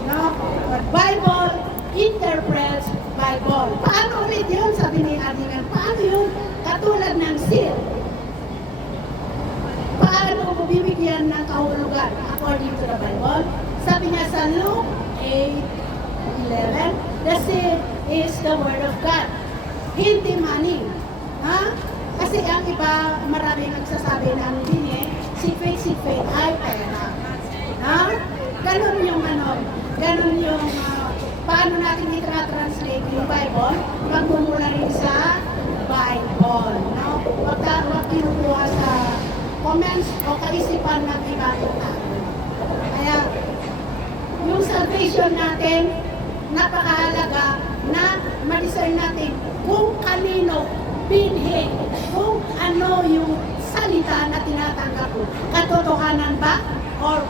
No? But Bible interprets Bible. Paano ulit yun? Sabi ni Adingan, paano yun? Katulad ng seal. Paano mo bibigyan ng kahulugan according to the Bible? Sabi niya sa Luke 8:11, the seal is the Word of God. Hindi money. Ha? Kasi ang iba, maraming nagsasabi ng hindi, si faith ay pera. Ha? Ganun yung ganun yung paano natin i-translate yung Bible, magmumula rin sa Bible. No? Wag kinukuha sa comments o kaisipan ng ibang tao. Kaya, yung salvation natin, napakahalaga na ma-discern natin kung kanino binhi, kung ano yung salita na tinatanggap ko. Katotohanan ba? Or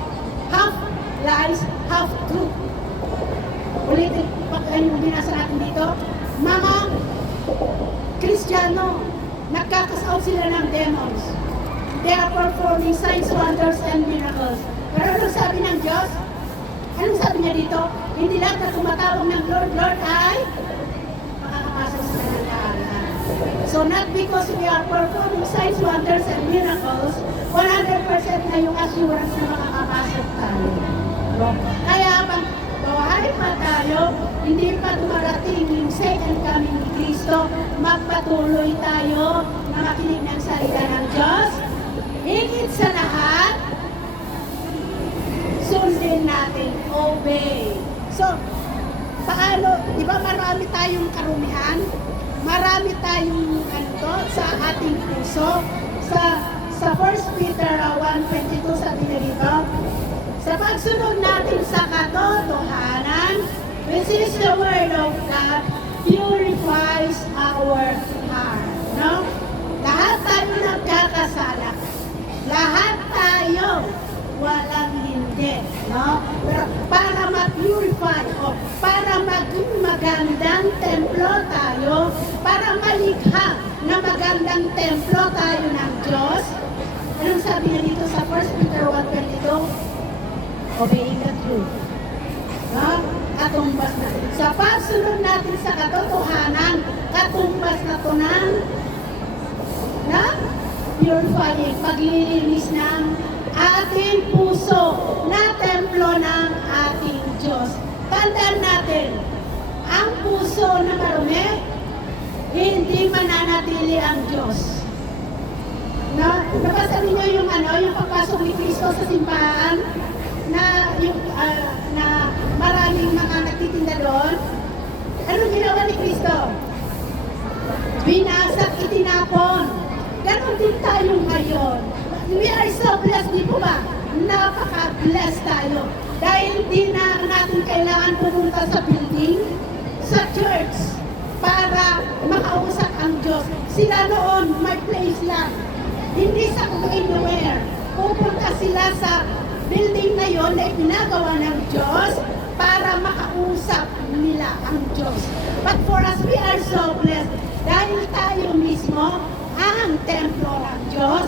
half lies, half truth? Ulitin, pag yung binasa natin dito, mga Kristiyano, nagkakasaot sila ng demons. They are performing signs, wonders, and miracles. Pero ano sabi ng Diyos? Anong sabi niya dito? Hindi lahat na tumatawag ng Lord, Lord ay makakapasok sa kanyang kahalan. So not because we are performing signs, wonders, and miracles, 100% na yung assurance na makakapasok tayo. Kaya pag buhay pa tayo, hindi pa dumarating yung second coming ni Kristo, magpatuloy tayo na makinig ng salita ng Diyos. Higit sa lahat, sundin natin, obey. So, paano, di ba marami tayong karumihan? Marami tayong sa ating puso. Sa 1 Peter 1:22 sabi na dito, sa pagsunod natin sa katotohanan, which is the Word of God, purifies our heart. No? Lahat tayo nagkakasala. Lahat tayo walang hindi. No? Pero para ma-purify o para maging magandang templo tayo, para malikha na magandang templo tayo ng Diyos, anong sabi niya dito sa 1 Peter 1:22? Obeying the truth. No? Katumbas na. Sa pagsunod natin sa katotohanan, katumbas na to ng purifying, paglilinis ng ating puso na templo ng ating Diyos. Tandaan natin, ang puso na marumi, hindi mananatili ang Diyos. No? Nabasa niyo yung yung pagpasok ni Kristo sa simbahan na maraming mga nagtitinda doon. Anong ginawa ni Kristo? Binasak, itinapon. Ganon din tayo ngayon. We are so blessed, di po ba? Napaka-blessed tayo. Dahil di na natin kailangan pumunta sa building, sa church, para makausap ang Diyos. Sila noon, may place lang. Hindi sa kung anywhere. Pupunta sila sa building na yon na ipinagawa ng Diyos para makausap nila ang Diyos. But for us, we are so blessed. Dahil tayo mismo ang templo ng Diyos,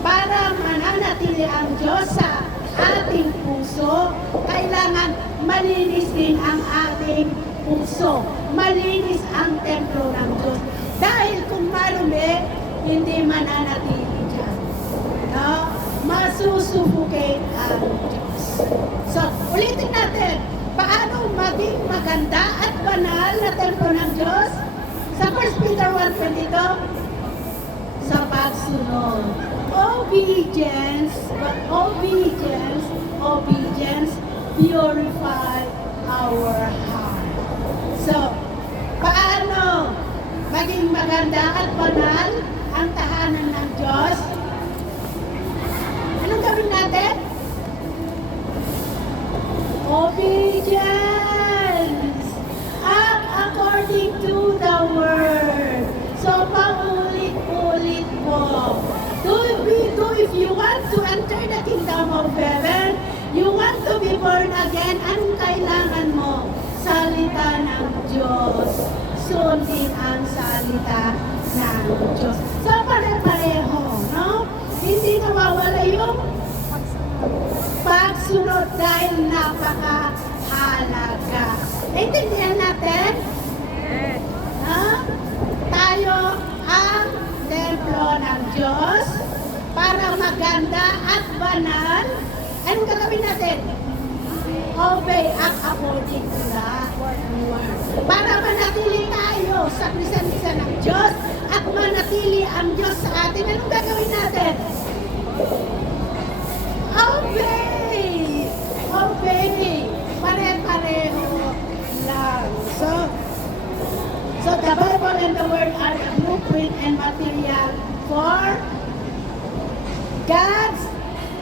para mananatili ang Diyos sa ating puso, kailangan malinis din ang ating puso. Malinis ang templo ng Diyos. Dahil kung marumi, hindi mananatili dyan. No? Masusuffocate ang Diyos. So, ulitin natin, paano maging maganda at banal na templo ng Diyos? Sa 1 Peter 1:22, sa pagsunod. Obedience purify our heart. So, paano maging maganda at banal ang tahanan ng Diyos? Anong gawin natin? Obedience! Act according to the Word. So, paulit-ulit mo. If you want to enter the kingdom of heaven, you want to be born again, anong kailangan mo? Salita ng Diyos. Sundin ang salita ng Diyos. So, pare-pareho, no? Hindi nawawala yung pagsunod dahil napakahalaga. Naintindihan natin? Ha? Tayo ang templo ng Diyos para maganda at banal. Anong gagawin natin? Obey, act according to the Word. Para manatili tayo sa presensya ng Diyos at manatili ang Diyos sa atin. Anong gagawin natin? Obey! Obey! Pare-pareho lang. So the Bible and the Word are the blueprint and material for God's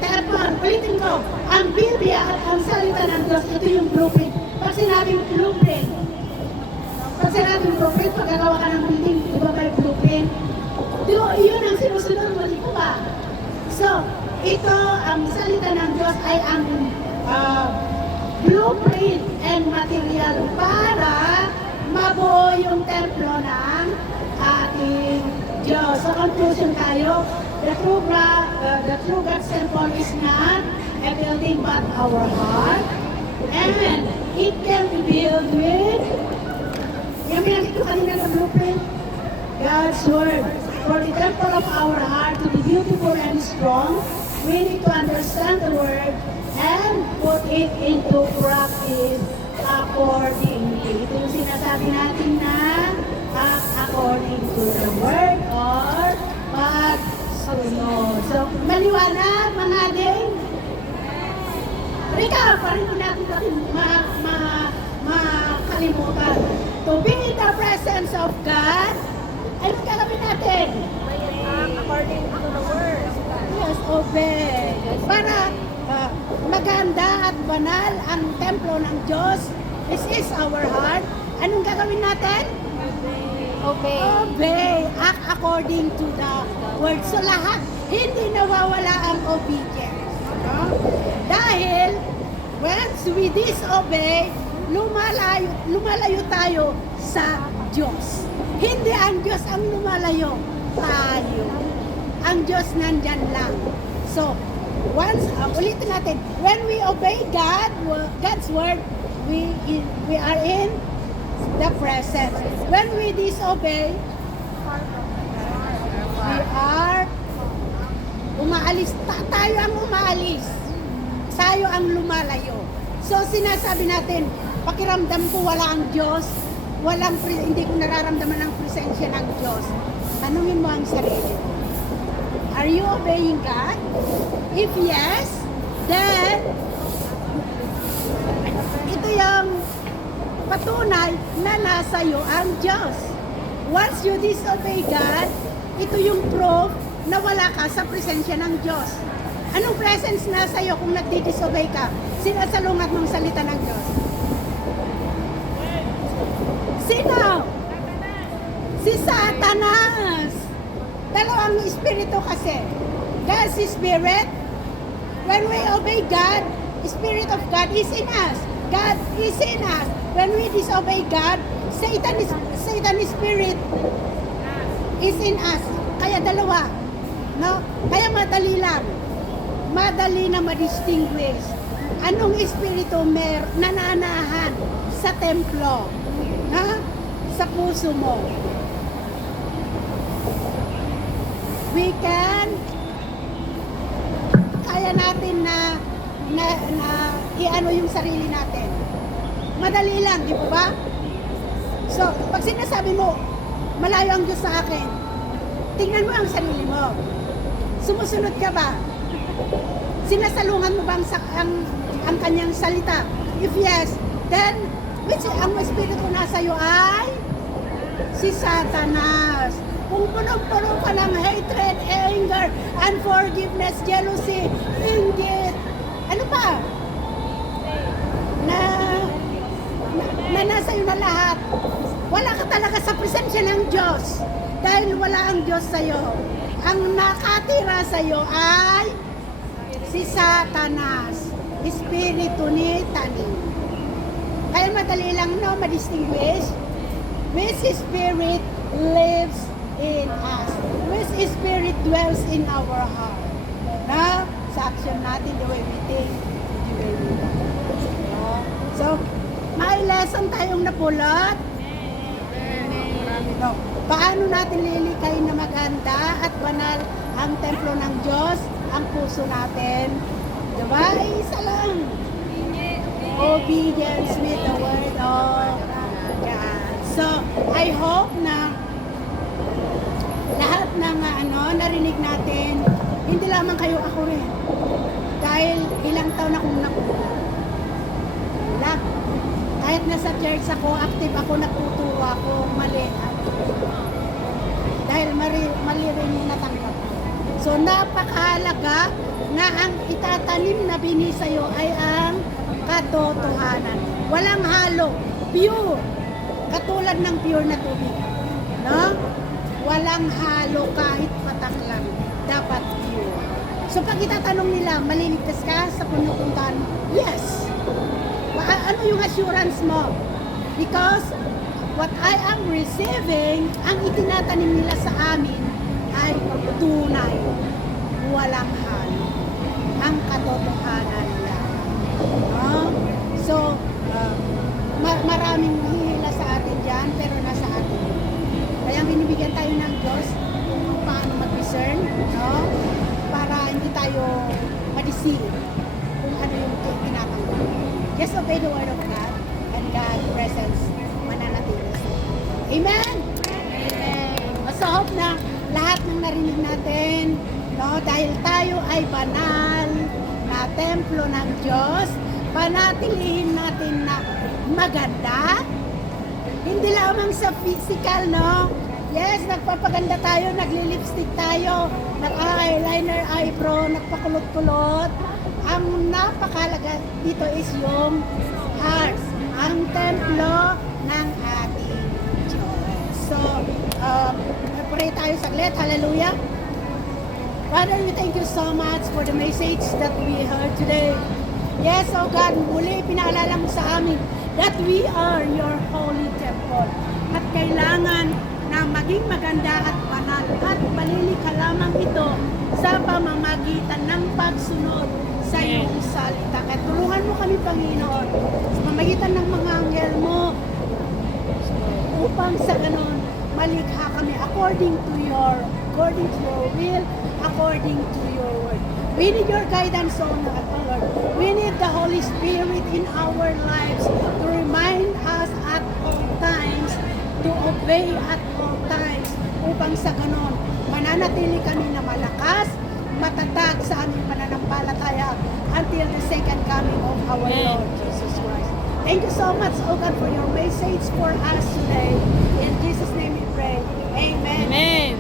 temple. Ulitin ko, ang Biblia at ang salita ng Diyos, ito yung blueprint. Pag sinabing blueprint, paggagawa ka ng building, di ba may blueprint? Yun ang sinusunod mo, di po ba? So, ito, ang salita ng Diyos ay ang blueprint and material para mabuo yung templo ng ating Diyos. So, conclusion tayo. The true God's temple is not a building but our heart. And it can be built with, yung pinakita ko kanina ng blueprint, God's Word. For the temple of our heart to be beautiful and strong, we need to understand the word and put it into practice accordingly. Ito yung sinasabi natin na according to the word or pagsunod. So, maliwanag mga ading? Rika, parang hindi natin makalimutan. To be in the presence of God, anong gagawin natin? According to the word. Yes, obey. Para maganda at banal ang templo ng Diyos. This is our heart. Anong gagawin natin? Obey. Obey. Act according to the word. So lahat, hindi nawawala ang obedience. No? Dahil, once we disobey, lumalayo tayo sa Diyos. Hindi ang Diyos ang lumalayo. Tayo. Ang Diyos nandyan lang. So, once, ulitin natin, when we obey God's word, we are in the presence. When we disobey, we are umaalis. Tayo ang umaalis. Tayo ang lumalayo. So, sinasabi natin, pakiramdam ko wala ang Diyos, hindi ko nararamdaman ang presensya ng Diyos. Tanungin mo ang sarili mo. Are you obeying God? If yes, then ito yung patunay na nasa iyo ang Diyos. Once you disobey God, ito yung proof na wala ka sa presensya ng Diyos. Anong presence nasa iyo kung nagdi-disobey ka? Sinasalungat mong salita ng Diyos. Sino? Si Satanas. Dalawang espiritu kasi. God's spirit. When we obey God, Spirit of God is in us. God is in us. When we disobey God, Satan spirit is in us. Kaya dalawa. No? Kaya madali lang. Madali na ma-distinguish. Anong espiritu nananahan sa templo? Na? Sa puso mo. We can kaya natin na i-ano yung sarili natin. Madali lang, di ba? So, pag sinasabi mo, malayo ang Diyos sa akin, tingnan mo ang sarili mo. Sumusunod ka ba? Sinasalungan mo ba ang kanyang salita? If yes, then, ang espiritu nasa iyo ay si Satanas. Kung punong-puno ka ng hatred, anger, unforgiveness, jealousy, inggit, ano pa? Na nasa iyo na lahat. Wala ka talaga sa presensya ng Diyos. Dahil wala ang Diyos sa iyo. Ang nakatira sa iyo ay si Satanas, espiritu ni tanim. Kaya madali lang ma-distinguish. Which spirit lives in us? Which spirit dwells in our heart? Na sa action natin, the way we think, the way we do. So, may lesson tayong napulot. No. Paano natin lilikayin na maganda at banal ang templo ng Diyos, ang puso natin? Diba? Isa lang. Obedience with the word of God. So, I hope na lahat ng narinig natin, hindi lamang kayo, ako rin. Dahil ilang taon akong nakuha. Kahit nasa church ako, active ako, nagtuturo ako, mali. Dahil mali rin yung natanggap. So, napakahalaga na ang itatanim na bini sa'yo ay ang katotohanan. Walang halo. Pure. Katulad ng pure na tubig. No? Walang halo kahit patak lang. Dapat pure. So pag itatanong nila, maliligtas ka sa pinupuntahan mo? Yes. Ano yung assurance mo? Because what I am receiving, ang itinatanim nila sa amin ay tunay. Walang halo. Ang katotohanan lang. No? So, maraming hihila sa atin dyan, pero nasa atin. Kaya binibigyan tayo ng Diyos kung paano mag-discern, no? Para hindi tayo ma-deceive kung ano yung tinatanggap. Just obey the word of God and God's presence mananatili sa iyo. Amen? Amen. So hope na lahat ng narinig natin, no, dahil tayo ay banal na templo ng Diyos, panatilihin natin na maganda. Hindi lamang sa physical, no? Yes, nagpapaganda tayo, nagli-lipstick tayo, nag-eyeliner, eyebrow, nagpakulot-kulot. Ang napakalaga dito is yung heart, ang templo ng ating Diyos. So, pray tayo saglit. Hallelujah. Father, we thank you so much for the message that we heard today. Yes, oh God, muli pinaalala mo sa amin that we are your holy temple. At kailangan na maging maganda at banal at malilika lamang ito sa pamamagitan ng pagsunod sa iyong salita. Kaya tulungan mo kami, Panginoon, sa pamamagitan ng mga anghel mo upang sa ganon malikha kami according to your will, according to your word. We need your guidance, O Lord. We need the Holy Spirit in our lives to remind us at all times, to obey at all times, upang sa ganon, mananatili kami na malakas, matatag sa aming pananampalataya until the second coming of our Lord Jesus Christ. Thank you so much, O God, for your message for us today. In Jesus' name we pray. Amen. Amen.